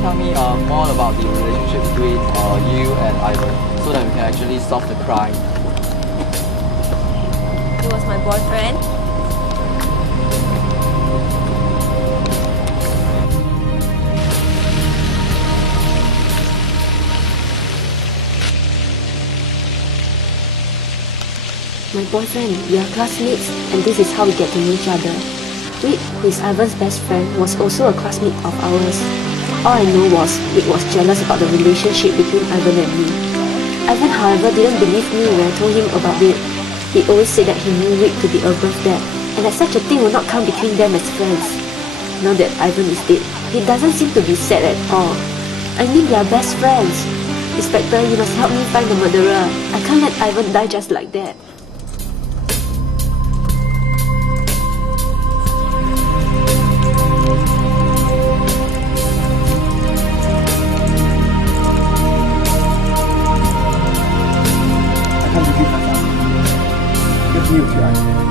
tell me more about the relationship between you and Ivan so that we can actually solve the crime? He was my boyfriend. My boyfriend, we are classmates, and this is how we get to know each other. Rick, who is Ivan's best friend, was also a classmate of ours. All I know was Rick was jealous about the relationship between Ivan and me. Ivan, however, didn't believe me when I told him about it. He always said that he knew Rick to be above that, and that such a thing would not come between them as friends. Now that Ivan is dead, he doesn't seem to be sad at all. I mean, they are best friends. Inspector, you must help me find the murderer. I can't let Ivan die just like that. I can't believe that. Good news, guys.